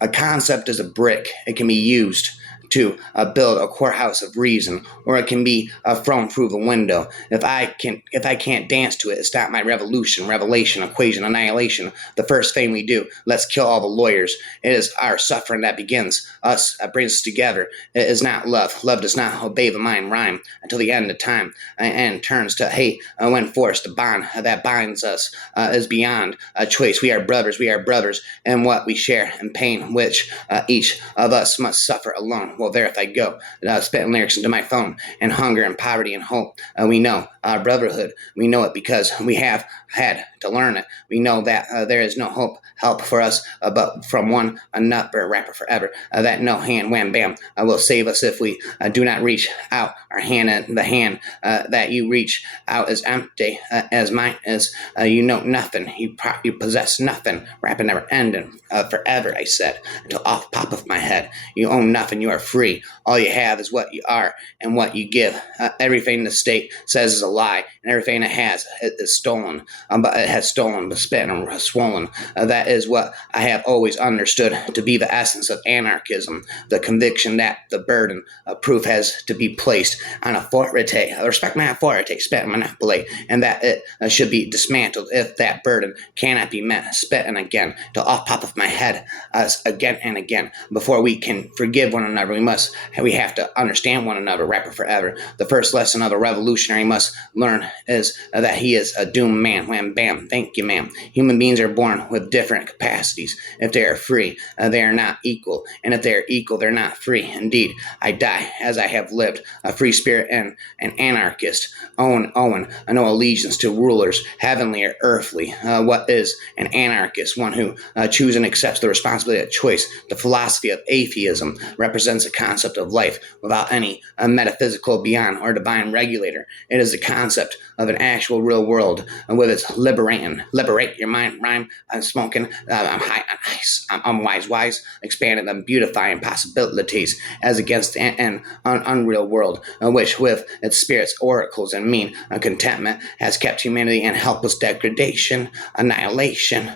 A concept is a brick. It can be used to build a courthouse of reason, or it can be thrown through the window. If I can't dance to it, it's not my revolution, revelation, equation, annihilation. The first thing we do, let's kill all the lawyers. It is our suffering that begins us, brings us together. It is not love. Love does not obey the mind rhyme until the end of time, and turns to hate when forced. The bond that binds us is beyond a choice. We are brothers. We are brothers, and what we share in pain, which each of us must suffer alone. Well, there if I go, spitting lyrics into my phone, and hunger and poverty and hope. We know our brotherhood. We know it because we have had to learn it. We know that there is no help for us but from one another rapper forever. That no hand, wham, bam, will save us if we do not reach out our hand. And the hand that you reach out is empty as mine is. You know nothing. You possess nothing. Rapping never ending forever, I said, until off pop of my head. You own nothing. You are free. All you have is what you are and what you give. Everything the state says is a lie, and everything it has is stolen. But it has stolen, but spent and swollen. That is what I have always understood to be the essence of anarchism, the conviction that the burden of proof has to be placed on authority, respect my authority, spent monopoly, and that it should be dismantled if that burden cannot be met, spitting again, till off pop of my head, again and again. Before we can forgive one another, we have to understand one another, rapper forever. The first lesson of a revolutionary must learn is that he is a doomed man. Wham, bam, thank you, ma'am. Human beings are born with different capacities. If they are free, they are not equal. And if they are equal, they're not free. Indeed, I die as I have lived, a free spirit and an anarchist. Owen, no allegiance to rulers, heavenly or earthly. What is an anarchist? One who chooses and accepts the responsibility of choice. The philosophy of atheism represents a concept of life without any metaphysical beyond or divine regulator. It is the concept of an actual real world with its liberate your mind rhyme. I'm smoking, I'm high on ice, I'm wise, expanding and beautifying possibilities as against an unreal world, which with its spirits, oracles, and mean contentment has kept humanity in helpless degradation, annihilation.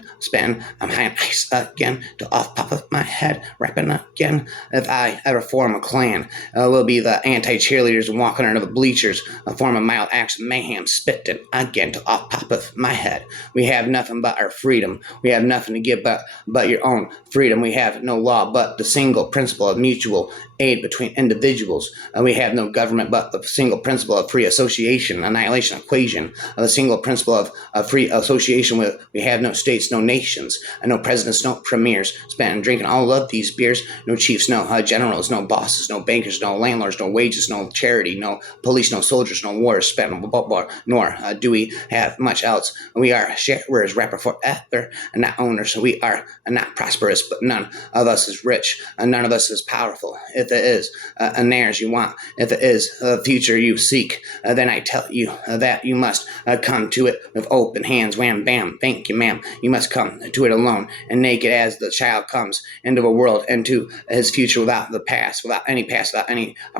I'm high on ice again, to off pop of my head, rapping again. If I ever form a clan, will be the anti-cheerleaders walking under the bleachers, a form of mild acts of mayhem, spitting again, to off pop of my head. We have nothing but our freedom. We have nothing to give but your own freedom. We have no law but the single principle of mutual aid between individuals. We have no government but the single principle of free association, annihilation equation. The single principle of free association. We have no states, no nations, no presidents, no premiers. Spent drinking all of these beers. No chiefs, no generals, no bosses, no bankers, no landlords, no wages, no charity, no police, no soldiers, no wars. Spent nor do we have much else. We are sharers, rapper forever, and not owners. We are not prosperous, but none of us is rich, and none of us is powerful. If it is an heirs you want, if it is a future you seek, then I tell you that you must come to it with open hands. Wham, bam, thank you, ma'am. You must come to it alone and naked as the child comes into a world, into his future without the past, without any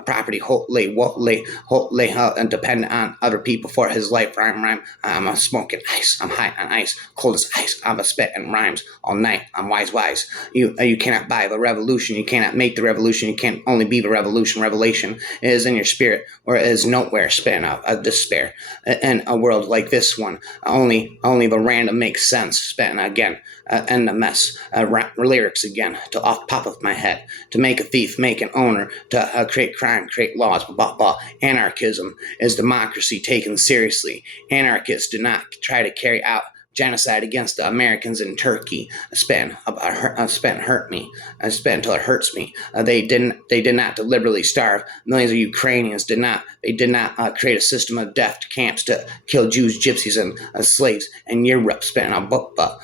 property, wholly, and dependent on other people for his life. Rhyme. I'm a smoking ice. I'm high on ice, cold as ice. I'm a spitting rhymes all night. I'm wise. You cannot buy the revolution. You cannot make the revolution. You can only be the revolution. Revelation is in your spirit, or it is nowhere. Spin out of despair. In a world like this one, only the random makes sense. Spitting again, and the mess. Lyrics again, to off pop of my head. To make a thief, make an owner. To create crime, create laws. Anarchism is democracy taken seriously. Anarchists do not try to carry out genocide against the Americans in Turkey. Hurt me. Until it hurts me. They did not deliberately starve millions of Ukrainians. They did not create a system of death camps to kill Jews, gypsies, and slaves. And Europe spent a lot.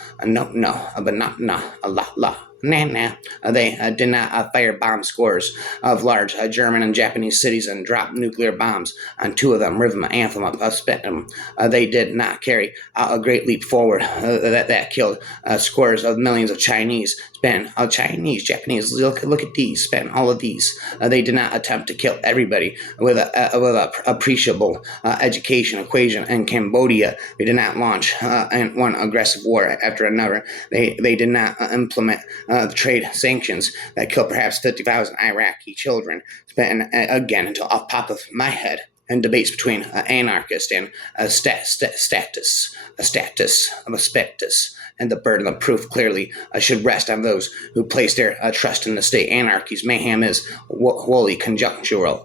They did not firebombed scores of large German and Japanese cities and drop nuclear bombs on two of them, rhythm, anthem, spitting. They did not carry out a great leap forward that killed scores of millions of Chinese, spent Chinese, Japanese. Look at these. Spent all of these. They did not attempt to kill everybody with a appreciable education equation. In Cambodia, they did not launch one aggressive war after another. They did not implement the trade sanctions that killed perhaps 50,000 Iraqi children. Spent again until off top of my head and debates between anarchist and status of a spectus. And the burden of proof clearly should rest on those who place their trust in the state. Anarchy's mayhem is wholly conjectural,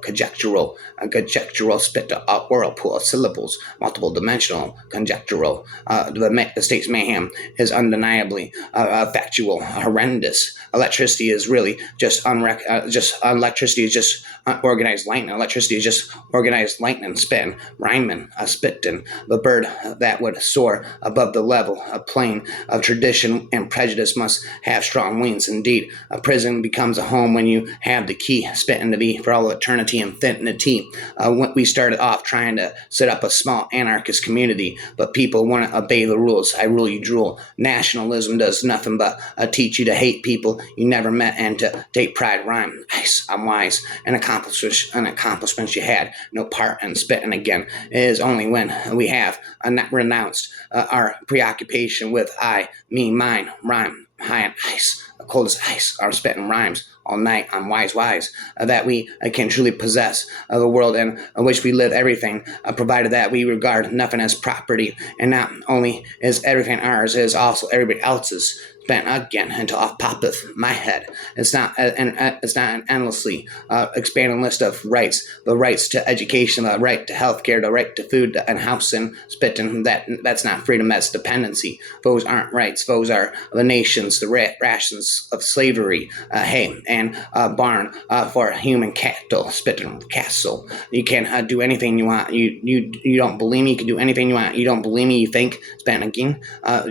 spit a whirlpool of syllables, multiple dimensional, conjectural. The state's mayhem is undeniably factual, horrendous. Electricity is really just electricity is just organized lightning. Electricity is just organized lightning, spitting, rhyming, spitting. The bird that would soar above the level plane of tradition and prejudice must have strong wings. Indeed, a prison becomes a home when you have the key, spitting to be for all eternity, infinity. We started off trying to set up a small anarchist community, but people want to obey the rules. I rule, you drool. Nationalism does nothing but teach you to hate people you never met and to take pride. Rhyme, nice, I'm wise. An accomplishments you had no part in. Spitting again is only when we have not renounced our preoccupation with I, me, mine, rhyme, high on ice, cold as ice, are spitting rhymes all night. I'm wise, that we can truly possess the world in which we live, everything, provided that we regard nothing as property, and not only is everything ours, it is also everybody else's. Spent again until off poppeth my head. It's not an endlessly expanding list of rights. The rights to education, the right to healthcare, the right to food and housing. Spitting that's not freedom. That's dependency. Those aren't rights. Those are the nations, the rations of slavery. And barn for human cattle. Spitting castle. You can do anything you want. You don't believe me. You can do anything you want. You don't believe me. You think. Spent again.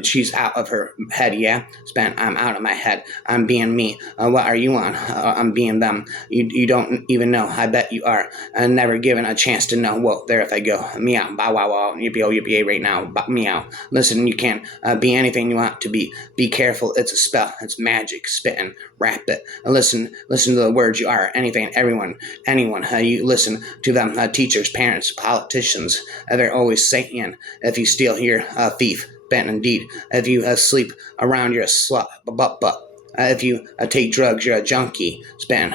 She's out of her head. Yeah. Spent, I'm out of my head. I'm being me. What are you on? I'm being them. You don't even know. I bet you are. Never given a chance to know. Well, there if I go. Meow. Bow wow wow. Yippee right now. Meow. Listen, you can be anything you want to be. Be careful. It's a spell. It's magic. Spitting. Rap it. Listen to the words. You are anything, everyone, anyone. You listen to them. Teachers, parents, politicians. They're always saying, if you steal, you're a thief. Bent indeed. If you sleep around, you're a slut. If you take drugs, you're a junkie. Spent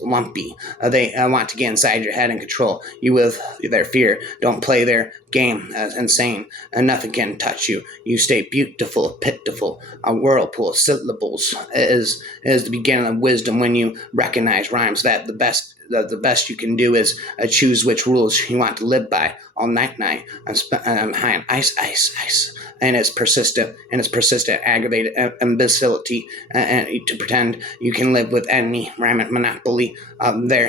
lumpy. They want to get inside your head and control you with their fear. Don't play their game as insane. Nothing can touch you. You stay beautiful, pitiful. A whirlpool of syllables is the beginning of wisdom when you recognize rhymes. That the best you can do is choose which rules you want to live by all night. I'm high on ice. And it's persistent, aggravated imbecility, and to pretend you can live with any rhyme monopoly. Where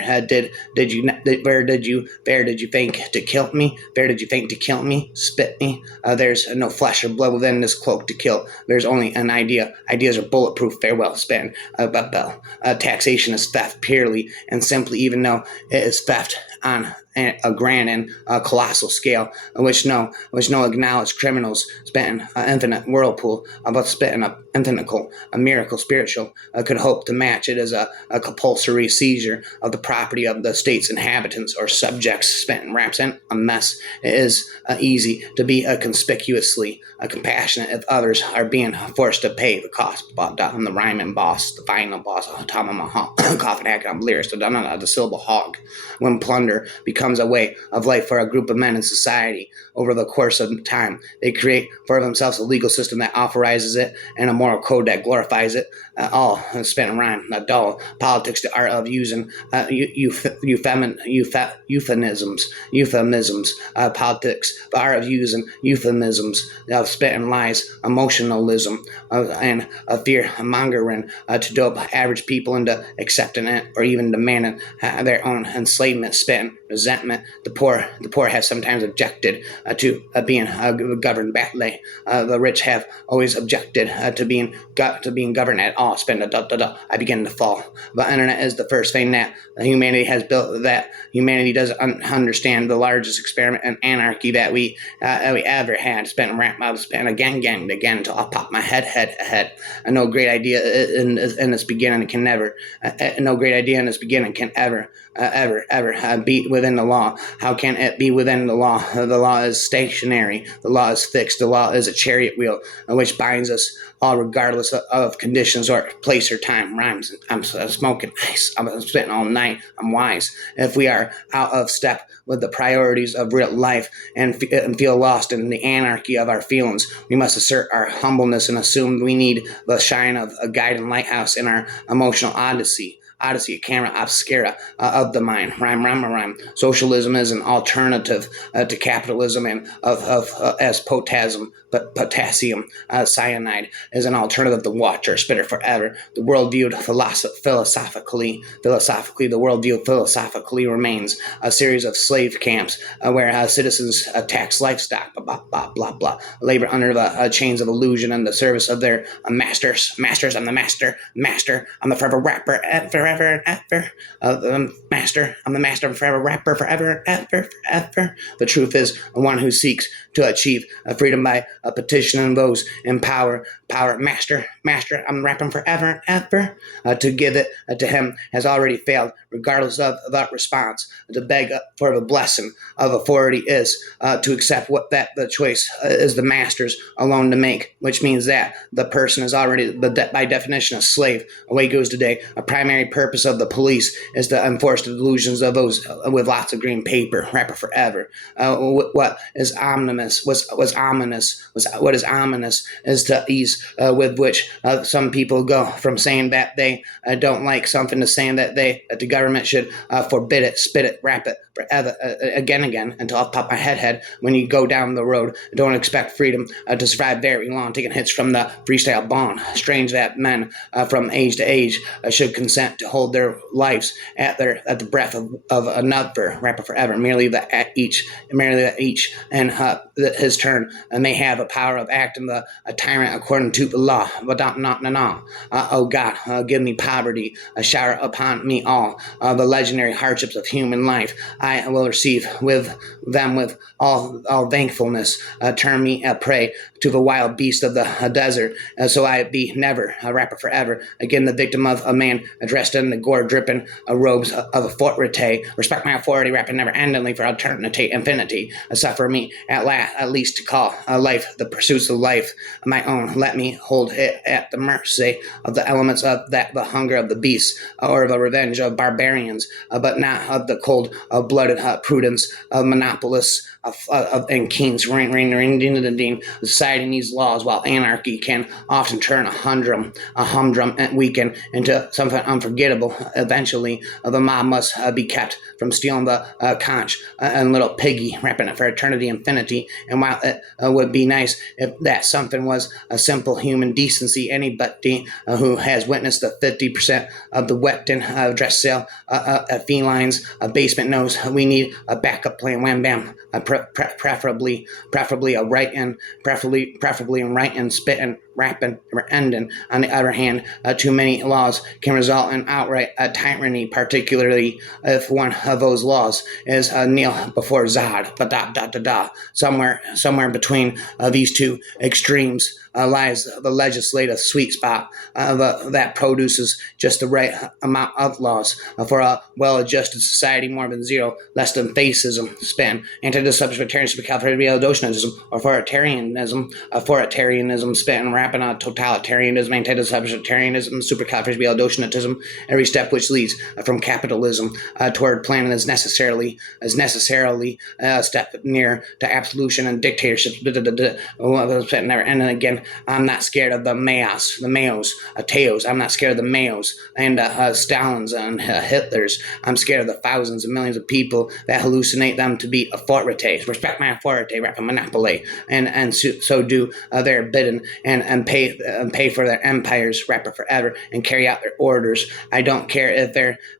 did you think to kill me? Where did you think to kill me? Spit me. There's no flesh or blood within this cloak to kill. There's only an idea. Ideas are bulletproof. Farewell, spin. Taxation is theft purely and simply, even though it is theft on a grand and colossal scale, which no acknowledged criminals spent an infinite whirlpool about spitting a infinite, a miracle spiritual could hope to match. It is a compulsory seizure of the property of the state's inhabitants or subjects. Spent raps in a mess. It is easy to be conspicuously compassionate if others are being forced to pay the cost. But I'm the rhyming boss, the final boss, top of my coffin hacking up lyrics, the syllable hog. When plunder becomes a way of life for a group of men in society, over the course of time, they create for themselves a legal system that authorizes it and a moral code that glorifies it. All spent in rhyme, not dull. Politics, the art of using euphemisms. Politics, the art of using euphemisms, of spitting lies, emotionalism, and fear mongering to dope average people into accepting it or even demanding their own enslavement. Spitting resentment. resentment. The poor have sometimes objected to being governed badly. The rich have always objected to being governed at all. I begin to fall. The internet is the first thing that humanity has built. That humanity doesn't understand. The largest experiment in anarchy that we ever had. Spent again until I pop my head. No great idea in this beginning can never. No great idea in this beginning can ever be within the law. How can it be within the law? The law is stationary. The law is fixed. The law is a chariot wheel which binds us all regardless of conditions or place or time. Rhymes. I'm smoking ice. I'm spitting all night. I'm wise. If we are out of step with the priorities of real life and feel lost in the anarchy of our feelings, we must assert our humbleness and assume we need the shine of a guiding lighthouse in our emotional odyssey, a camera obscura of the mind. Rhyme. Socialism is an alternative to capitalism, and as potassium cyanide is an alternative to water. Spitter forever. The world viewed philosophically, the world viewed philosophically remains a series of slave camps where citizens tax livestock, blah blah blah, labor under the chains of illusion in the service of their masters. I'm the master. I'm the forever rapper. Forever and ever. I'm the master of forever rapper, forever and ever. The truth is, one who seeks to achieve freedom by petitioning those in power. Master, I'm rapping forever and ever. To give it to him has already failed, regardless of the response. To beg for the blessing of authority is to accept the choice is the master's alone to make, which means that the person is already, by definition, a slave. Away goes today. A primary purpose of the police is to enforce the delusions of those with lots of green paper. Rapper forever. What is ominous is to ease with which some people go from saying that they don't like something to saying that the government should forbid it, spit it, rap it forever, again until I'll pop my head. When you go down the road, don't expect freedom to survive very long, taking hits from the freestyle bond. Strange that men from age to age should consent to hold their lives at the breath of another. Rapper forever. Merely that each and his turn may have a power of acting a tyrant according to the law. But not. Oh God, give me poverty, shower upon me all the legendary hardships of human life. I will receive with them with all thankfulness. Turn me a prey to the wild beast of the desert, so I be never a rapper forever. Again, the victim of a man dressed in the gore dripping robes of a authority. Respect my authority, rapping never endingly for eternity, infinity. Suffer me at least to call life the pursuits of life my own. Let me hold it at the mercy of the elements of the hunger of the beasts, or the revenge of barbarians, but not of the cold-blooded prudence of monopolists and kings deciding these laws, while anarchy can often turn a humdrum and weaken into something unforgettable. Eventually, the mob must be kept from stealing the conch and little piggy, rapping it for eternity, infinity. And while it would be nice if that something was a simple human decency, anybody who has witnessed the 50% of the Wetton dress sale felines basement knows we need a backup plan. Wham bam, preferably a writing, preferably in writing, spitting, rapping, or ending. On the other hand, too many laws can result in outright tyranny, particularly if one of those laws is kneel before Zod. Somewhere between these two extremes lies the legislative sweet spot that produces just the right amount of laws for a well-adjusted society, more than zero, less than fascism, spin, anti-substitutarianism, supercalifragilistic, or authoritarianism, spin, rapping on totalitarianism, anti-substitutarianism, supercalifragilistic, every step which leads from capitalism toward planning is necessarily a step near to absolution and dictatorship. Never ending again. I'm not scared of the Mayos, Teos. I'm not scared of the Mayos and Stalins and Hitlers. I'm scared of the thousands and millions of people that hallucinate them to be authorities. Respect my authority, rap a monopoly, and so do their bidding and pay for their empires, rapper forever, and carry out their orders. I don't care if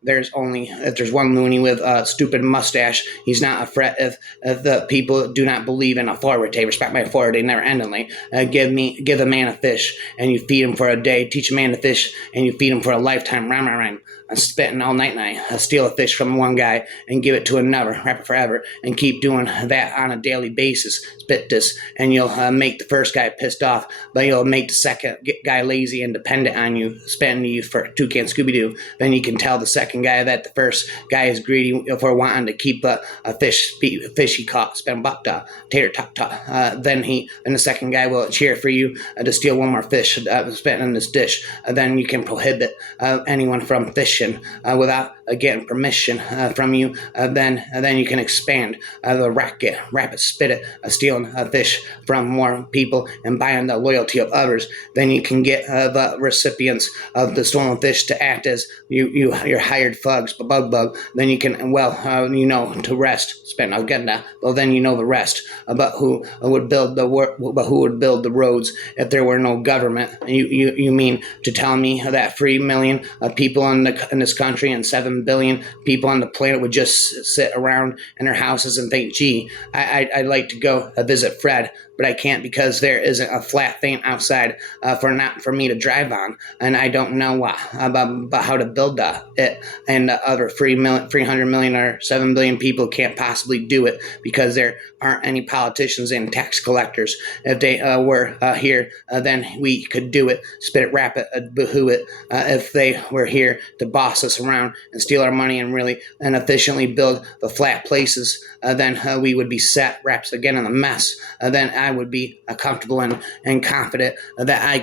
there's one loony with a stupid mustache. He's not a threat if the people do not believe in authority, respect my authority never endingly. Give a man a fish and you feed him for a day. Teach a man to fish and you feed him for a lifetime. Rhyme, rhyme, rhyme. I'm spitting all night night. I steal a fish from one guy and give it to another, wrap it forever, and keep doing that on a daily basis. Spit this, and you'll make the first guy pissed off, but you'll make the second guy lazy and dependent on you, spending you for Toucan Scooby-Doo. Then you can tell the second guy that the first guy is greedy for wanting to keep a fish he caught, spend buckta, tater tot tot. Then the second guy will cheer for you to steal one more fish spent in this dish. Then you can prohibit anyone from fishing without getting permission from you. Then you can expand the rapid spit it, stealing fish from more people and buying the loyalty of others. Then you can get the recipients of the stolen fish to act as your hired thugs, bug. Then you can to rest. Spend I'll get that. Well, then you know the rest about who would build the roads if there were no government. You mean to tell me that 3 million people in this country and 7 billion people on the planet would just sit around in their houses and think, gee, I'd like to go visit Fred, but I can't because there isn't a flat thing outside for me to drive on, and I don't know about how to build it. And the other 300 million or 7 billion people can't possibly do it because there aren't any politicians and tax collectors. If they were here, then we could do it. Spit it, rap it, boohoo it. If they were here to boss us around and steal our money and really and efficiently build the flat places, then we would be set. Raps again in the mess. Then I would be comfortable and confident that I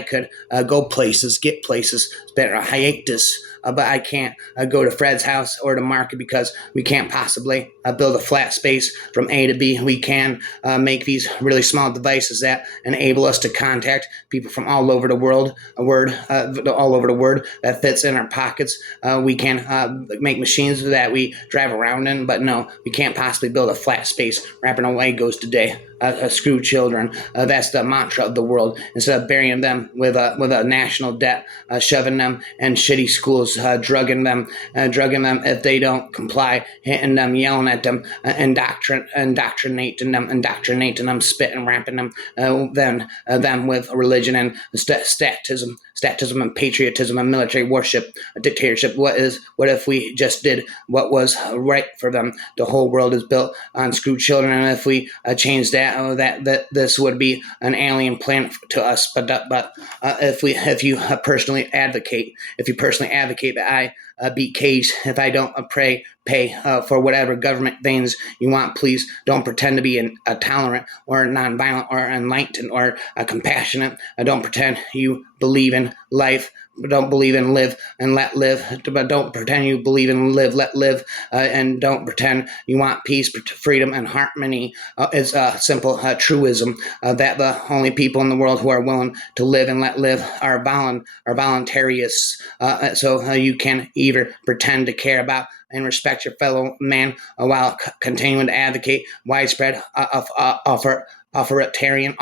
could go places, get places, spend a hiatus. But I can't go to Fred's house or to market because we can't possibly build a flat space from A to B. We can make these really small devices that enable us to contact people from all over the world. All over the world that fits in our pockets. We can make machines that we drive around in, but no, we can't possibly build a flat space. Rapping away goes today. Screw children. That's the mantra of the world. Instead of burying them with a national debt, shoving them in shitty schools, drugging them if they don't comply, hitting them, yelling at them, indoctrinating them, spitting, rapping them, then them with religion and statism and patriotism and military worship, a dictatorship. What if we just did what was right for them? The whole world is built on screw children, and if we change that, this would be an alien planet to us. But if you personally advocate that I be caged if I don't pay for whatever government things you want, please don't pretend to be tolerant or nonviolent or enlightened or compassionate. Don't pretend you believe in life, but don't believe in live and let live. But don't pretend you believe in live, let live, and don't pretend you want peace, freedom, and harmony. It's a simple truism that the only people in the world who are willing to live and let live are voluntarists. So you can either pretend to care about and respect your fellow man while continuing to advocate widespread authoritarian,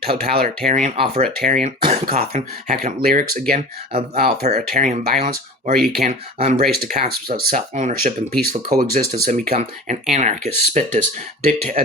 totalitarian, coughing, hacking up lyrics again of authoritarian violence, or you can embrace the concepts of self-ownership and peaceful coexistence and become an anarchist, spit this,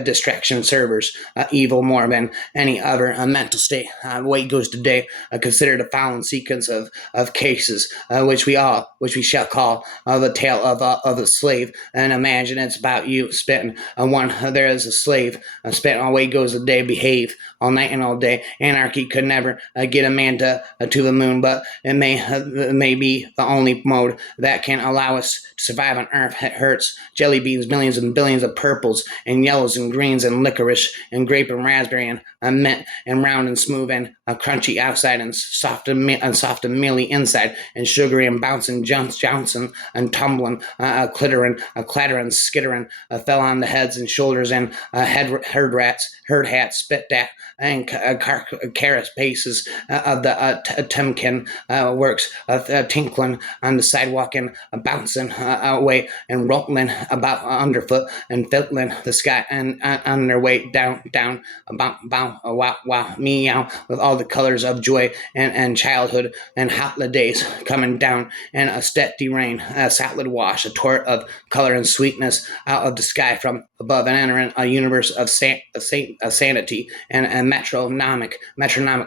distraction servers, evil more than any other mental state. Way goes today. Consider the following sequence of cases, which we shall call the tale of a slave, and imagine it's about you spitting. There is a slave spitting. Away goes the day. Behave all night and all day. Anarchy could never get a man to the moon, but it may be the only mode that can allow us to survive on Earth. It hurts. Jelly beans, millions and billions of purples and yellows and greens and licorice and grape and raspberry and mint and round and smooth and crunchy outside and soft and mealy inside and sugary and bouncing, jouncing and tumbling, clattering, skittering, fell on the heads and shoulders and herd hats, spit that and carrot paces of the Timken works, tinkling on the sidewalk and bouncing away and rolling about underfoot and fiddling the sky and on their way down, wow, meow, with all all the colors of joy and childhood and holidays coming down in a steady rain, a salad wash, a torrent of color and sweetness out of the sky from above, and entering a universe of sanity and a metronomic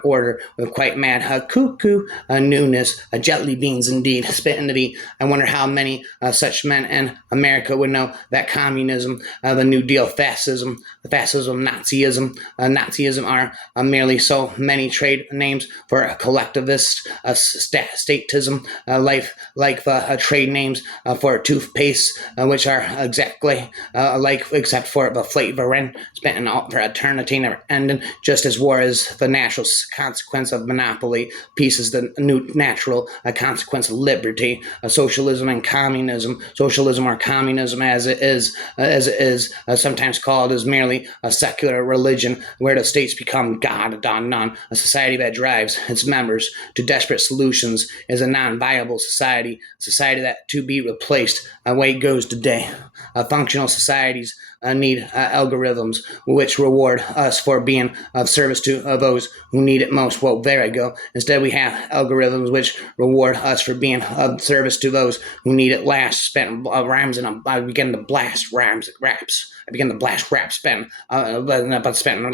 order with quite mad cuckoo newness, jelly beans indeed, spitting to be. I wonder how many such men in America would know that communism, the New Deal, fascism, Nazism are merely so many trade names for a collectivist statism, like the trade names for toothpaste, which are exactly alike, except for the flavor and spent out for eternity never ending. Just as war is the natural consequence of monopoly, peace is the new natural consequence of liberty. Socialism and communism, socialism or communism, as it is sometimes called, is merely a secular religion where the states become God on none. A society that drives its members to desperate solutions is a non-viable society, a society that to be replaced. Away goes today. Functional societies need algorithms which reward us for being of service to those who need it most. Well, there I go. Instead, we have algorithms which reward us for being of service to those who need it last. Spent rhymes and I begin to blast rhymes, raps. I begin to blast rap spin, but spin.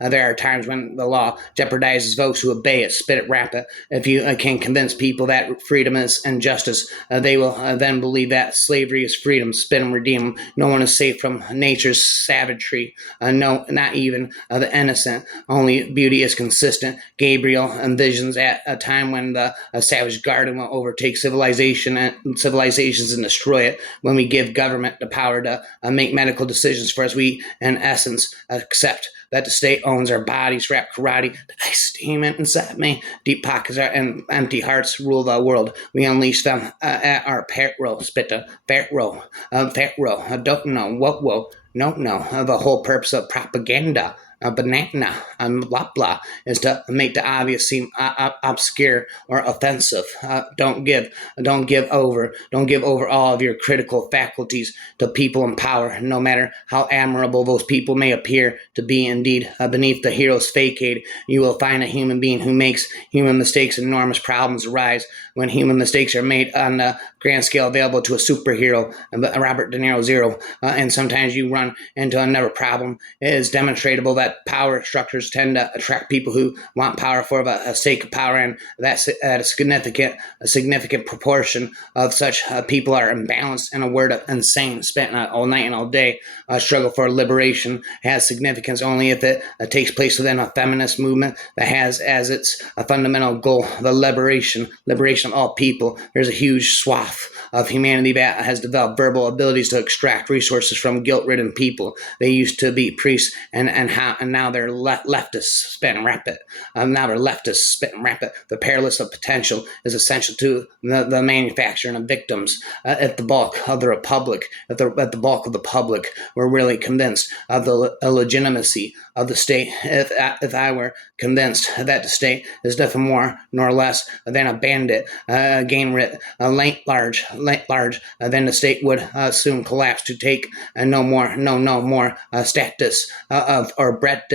There are times when the law jeopardizes those who obey it. Spit it, rap it. If you can convince people that freedom is injustice, they will then believe that slavery is freedom. Spin them, redeem them. No one is safe from nature's savagery. No, not even the innocent. Only beauty is consistent. Gabriel envisions at a time when the savage garden will overtake civilizations and destroy it. When we give government the power to make medical decisions for us, we, in essence, accept that the state owns our bodies. Rap karate, I steam it inside me. Deep pockets and empty hearts rule the world. We unleash them at our peril. Spit the peril. I don't know what will. No. The whole purpose of propaganda, banana, blah blah, is to make the obvious seem obscure or offensive. Don't give over all of your critical faculties to people in power, no matter how admirable those people may appear to be. Indeed, beneath the hero's facade, you will find a human being who makes human mistakes. Enormous problems arise when human mistakes are made on the grand scale available to a superhero, Robert De Niro Zero, and sometimes you run into another problem. It is demonstrable that power structures tend to attract people who want power for the sake of power, and that's a significant proportion of such people are imbalanced. In a word, insane. Spent all night and all day. Struggle for liberation has significance only if it takes place within a feminist movement that has as its fundamental goal the liberation of all people. There's a huge swath of humanity that has developed verbal abilities to extract resources from guilt-ridden people. They used to be priests, and now they're leftists. Spitting rapid. Now they're leftists. Spitting rapid. The perilous of potential is essential to the manufacturing of victims. If the bulk of the republic, if the bulk of the public were really convinced of the illegitimacy of the state, if I were convinced that the state is nothing more nor less than a bandit, game writ, large, then the state would soon collapse to take no more status or breadth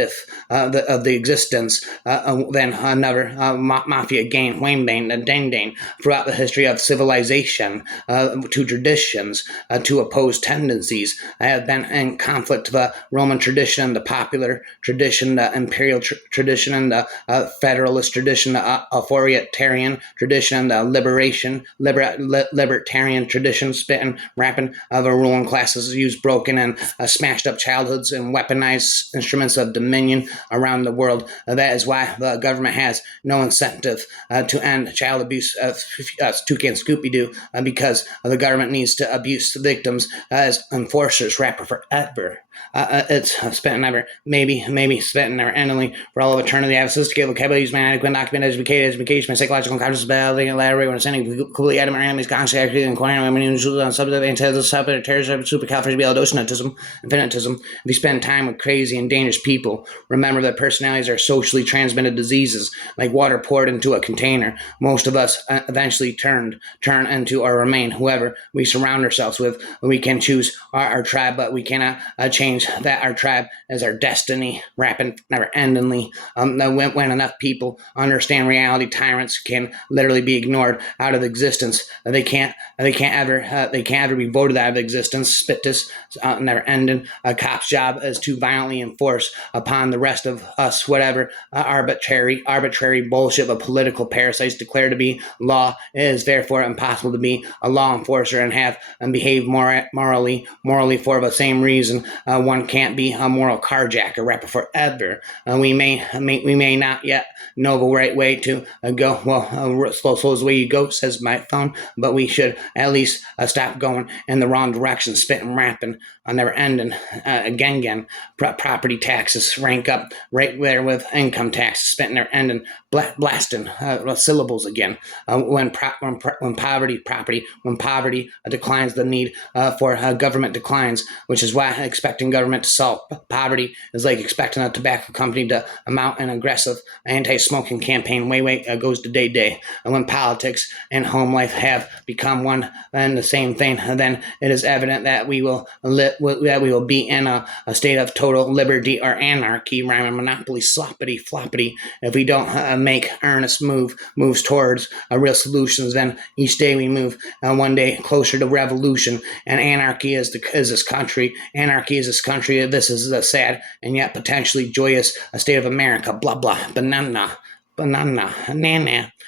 of the existence than another mafia gang, Wayne Bane, and Dang Dang. Throughout the history of civilization, to traditions, to opposed tendencies, I have been in conflict the Roman tradition, the popular tradition, the imperial tradition, and the federalist tradition, the authoritarian tradition, the libertarian tradition, spitting, rapping of a ruling classes use broken and smashed up childhoods and weaponized instruments of dominion around the world. That is why the government has no incentive to end child abuse. Toucan Scooby-Doo, because the government needs to abuse the victims as enforcers. Rapper forever. It's spent never, maybe spent never endingly for all of eternity. I have sophisticated vocabulary, use my adequate documented education, my psychological conscious ability, and elaborate when sending completely adamant enemies, consciously actually inquiring when you on subject anti terrorism, supercalifragilistic, infinitism. If you spend time with crazy and dangerous people, remember that personalities are socially transmitted diseases, like water poured into a container. Most of us eventually turn into or remain whoever we surround ourselves with. We can choose our tribe, but we cannot change change, that our tribe is our destiny, rapping never endingly. When enough people understand reality, tyrants can literally be ignored out of existence. They can't ever be voted out of existence. Spit this never ending. A cop's job is to violently enforce upon the rest of us whatever arbitrary bullshit of political parasites declare to be law. It is therefore impossible to be a law enforcer and behave morally for the same reason. One can't be a moral carjacker rapper forever. We may not yet know the right way to go. Well, slow is the way you go, says my phone. But we should at least stop going in the wrong direction, spitting, rapping, never ending. Again, property taxes rank up right there with income taxes, spitting, never ending, blasting syllables again. When poverty declines, the need for government declines, which is why expecting government to solve poverty is like expecting a tobacco company to mount an aggressive anti-smoking campaign. Way goes to day. And when politics and home life have become one and the same thing, then it is evident that we will be in a state of total liberty or anarchy, rhyming monopoly, sloppity, floppity, if we don't make earnest moves towards real solutions. Then each day we move one day closer to revolution. And anarchy is this country. Anarchy is this country. This is the sad and yet potentially joyous state of America. Blah blah banana.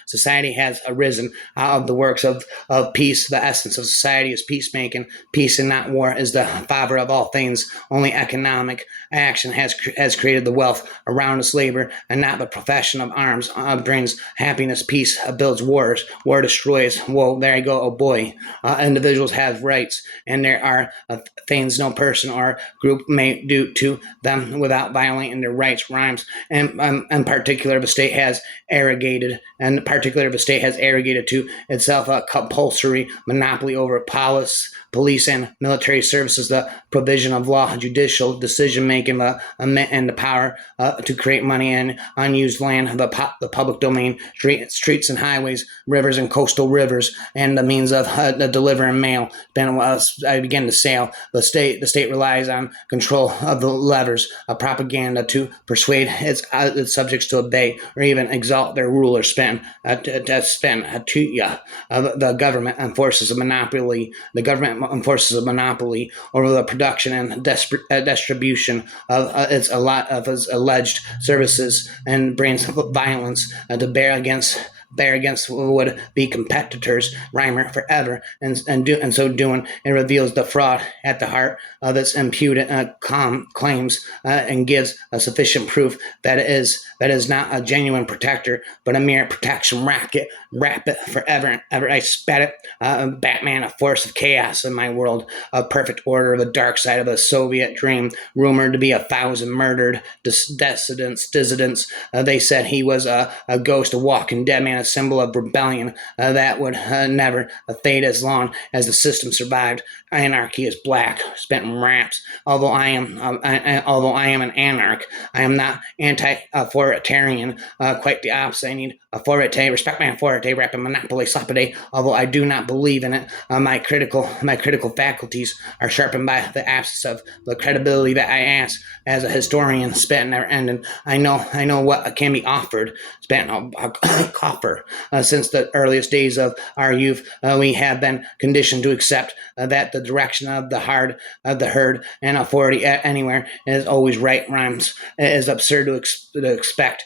Society has arisen out of the works of peace. The essence of society is peacemaking. Peace and not war is the father of all things. Only economic action has created the wealth around us. Labor and not the profession of arms brings happiness. Peace builds wars. War destroys. Whoa, there you go. Oh boy. Individuals have rights, and there are things no person or group may do to them without violating their rights. Rhymes. And in particular, the state has arrogated to itself a compulsory monopoly over police and military services, the provision of law, judicial decision making, and the power to create money and unused land, the public domain, streets and highways, rivers and coastal rivers, and the means of delivering mail. Then I begin to sail. The state relies on control of the levers of propaganda to persuade its subjects to obey or even exalt their ruler. The government enforces a monopoly. Over the production and distribution of its alleged services and brings violence to bear against would be competitors, rhymer forever, and so doing, it reveals the fraud at the heart of its impudent claims and gives a sufficient proof that it is not a genuine protector, but a mere protection racket. Rap it forever and ever. I spat it. Batman, a force of chaos in my world, a perfect order, the dark side of a Soviet dream, rumored to be 1,000 murdered dissidents. They said he was a ghost, a walking dead man, a symbol of rebellion that would never fade as long as the system survived. Anarchy is black, spent in raps. Although I am an anarch, I am not anti-authoritarian. Quite the opposite. I need authority, respect my authority, rapping monopoly, sloppity. Although I do not believe in it, my critical faculties are sharpened by the absence of the credibility that I ask as a historian. Spent never ending. I know what can be offered. Spent a copper. Since the earliest days of our youth, we have been conditioned to accept that the direction of the herd and authority anywhere is always right. Rhymes. It is absurd to expect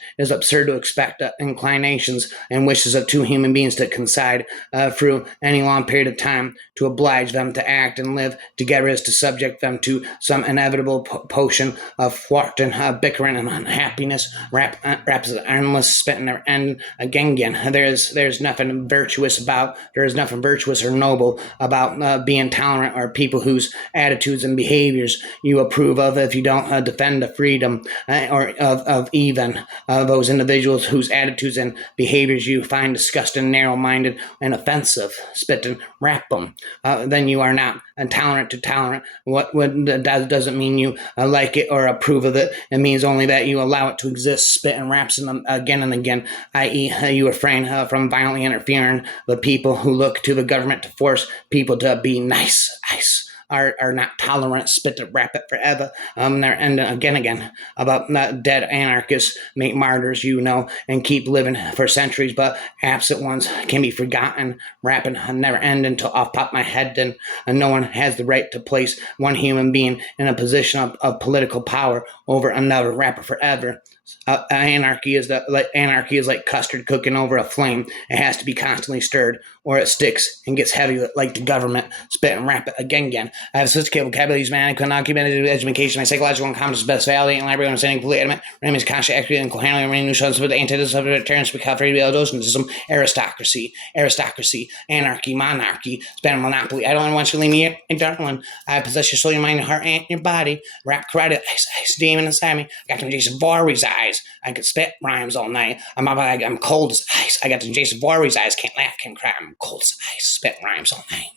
inclinations and wishes of two human beings to coincide through any long period of time. To oblige them to act and live together is to subject them to some inevitable potion of thwarting, bickering, and unhappiness. Raps is endless, spitting their end again. There's nothing virtuous or noble about being tolerant or people whose attitudes and behaviors you approve of if you don't defend the freedom or of even those individuals whose attitudes and behaviors you find disgusting, narrow-minded, and offensive. Spit and rap them. Then you are not intolerant to tolerant. That doesn't mean you like it or approve of it. It means only that you allow it to exist. Spit and raps them again and again, i.e. you refrain from violently interfering with people who look to the government to force people to be nice. are not tolerant, spit to rap it forever. And again, about not dead anarchists make martyrs, and keep living for centuries, but absent ones can be forgotten. Rapping never end until off top of my head, then no one has the right to place one human being in a position of political power over another rapper forever. Anarchy is like custard cooking over a flame. It has to be constantly stirred, or it sticks and gets heavy like the government. Spit and rap it again. I have sophisticated vocabulary, man. I could not keep education. My psychological and common best validate and library understanding completely adamant. Remains conscious, accurate, and coherently remaining neutral with the antithesis of authoritarian system, aristocracy, anarchy, monarchy, span monopoly. I don't want you to leave me in darling. I possess your soul, your mind, your heart, and your body. Rap karate, ice demon inside me. I got them Jason Voorhees eyes. I could spit rhymes all night. I'm cold as ice. I got the Jason Voorhees eyes. Can't laugh, can't cry. I'm cold as ice. Spit rhymes all night.